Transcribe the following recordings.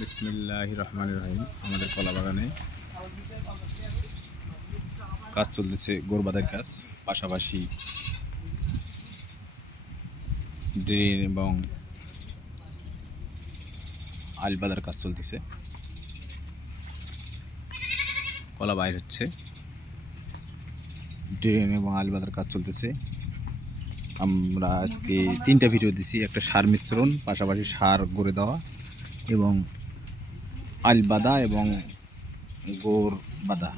বিসমিল্লাহির রহমানির রহিম। আমাদের কলা বাগানে কাজ চলতেছে, গোরবাদের কাজ, পাশাপাশি ড্রেন এবং আলবাদার কাজ চলতেছে। কলা বাইর হচ্ছে, ড্রেন এবং আলবাদার কাজ চলতেছে। আমরা আজকে 3টা ভিডিও দিছি, একটা সার মিশ্রণ, পাশাপাশি সার গড়ে দেওয়া এবং আলবাদা এবং গোর বাদা।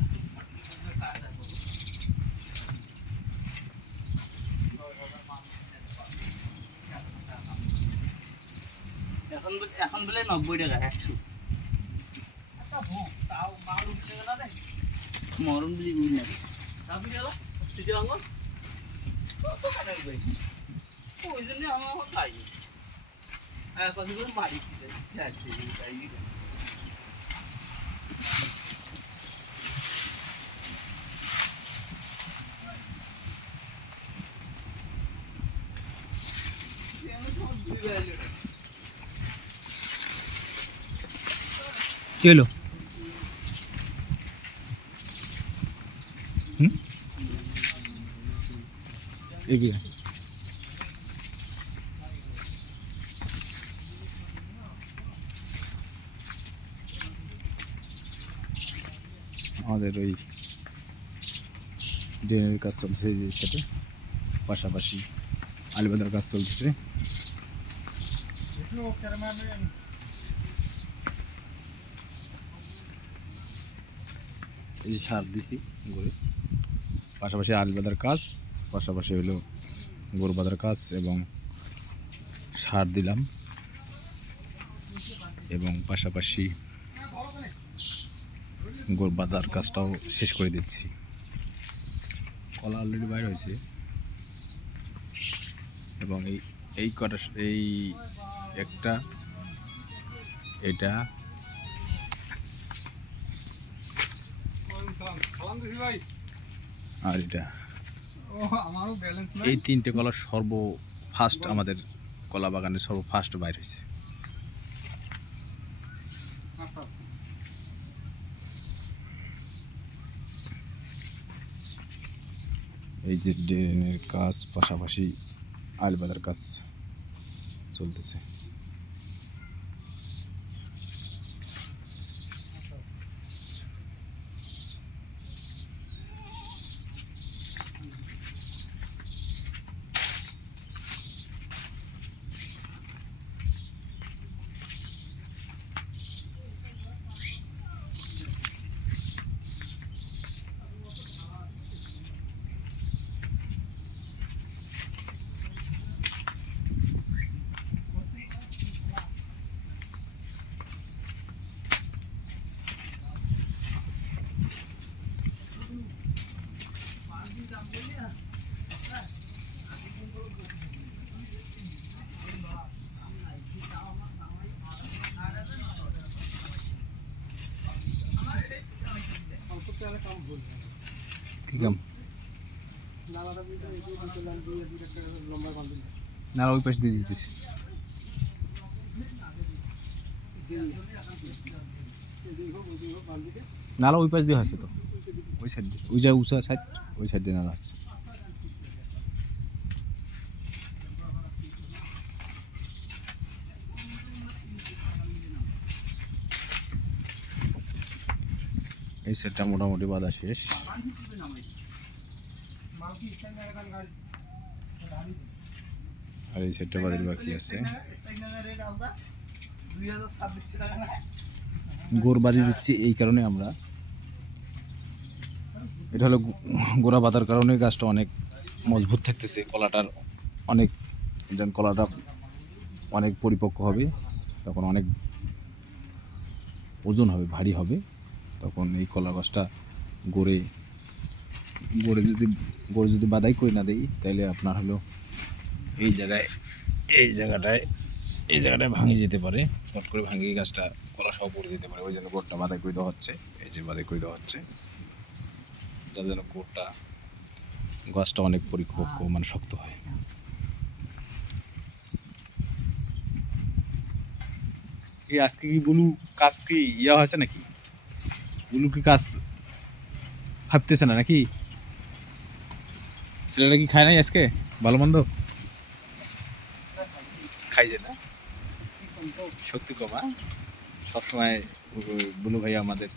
এখন বলে 90 টাকা 100 মরণ বলি উই না ওই জন্য আমার এখন তাই কত করে বাড়ি যাচ্ছে কি হলো? আমাদের ওই ড্রেনের কাজ চলছে এই সাথে, পাশাপাশি আলবাদার কাজ চলতেছে। এই যে সার দিছি গরু, পাশাপাশি আলবাদার কাজ, পাশাপাশি হলো গোরবাদার কাজ এবং সার দিলাম এবং পাশাপাশি গোরবাদার কাজটাও শেষ করে দিচ্ছি। কলা অলরেডি বাইর হয়েছে এবং এই কটা, এই একটা, এটা আর এটা, এই 3টে কলা ফার্স্ট আমাদের কলা বাগানের ফার্স্ট বাইর হয়েছে। এই যে ড্রেনের কাজ, পাশাপাশি আলবাদার কাজ চলতেছে। কি কাম? নালা ওই পাশে দিয়ে দিতেছি। নালা ওই পাশ দিয়ে আছে তো, ওই সাইড দিয়ে, ওই যে উঁচা সাইড, ওই সাইড দিয়ে নালা আছে। এই সেটটা মোটামুটি বাঁধা শেষ, আর এই সেটটা বাঁধার বাকি আছে। গোড় বাঁধি দিচ্ছি এই কারণে, আমরা এটা হলো গোড়া বাঁধার কারণে গাছটা অনেক মজবুত থাকতেছে। কলাটার অনেক, যেন কলাটা অনেক পরিপক্ক হবে, তখন অনেক ওজন হবে, ভারী হবে, তখন এই কলা গাছটা গড়ে যদি বাদাই করে না দেই, তাহলে আপনার হলো এই জায়গাটায় ভাঙে যেতে পারে, চট করে ভাঙিয়ে গাছটা কলা সহ পড়ে যেতে পারে। ওই জন্য গোড়টা বাদাই করে দেওয়া হচ্ছে, এই যে বাদাই করে দেওয়া হচ্ছে, যার জন্য গাছটা অনেক পরিপক্ক, মানে শক্ত হয়। এই আজকে কি বুলু কাজ কি ইয়া হয়েছে নাকি? বুলু কি কাজ ভাবতেছে না নাকি? ছেলেটা কি খায় নাই আজকে ভালো মন্দ? খাইছে না, শক্তি কমা। সবসময় বুলু ভাই আমাদের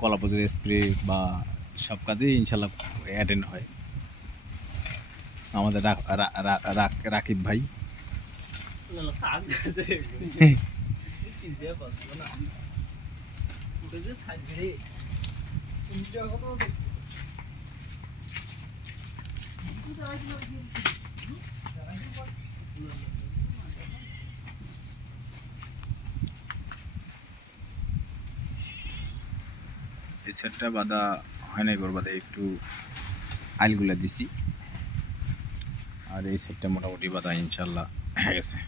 কলা পচুর স্প্রে বা সব কাজেই ইনশাল্লাহ অ্যাটেন্ড হয়। আমাদের রাকিব ভাই কাজ চিন্তা করছো না ওটা যে সাইড রে এই সেটটা বাঁধা হয় নাই, গোর বাঁধা একটু আইলগুলা দিছি, আর এই সেটটা মোটামুটি বাঁধা ইনশাল্লাহ হয়ে গেছে।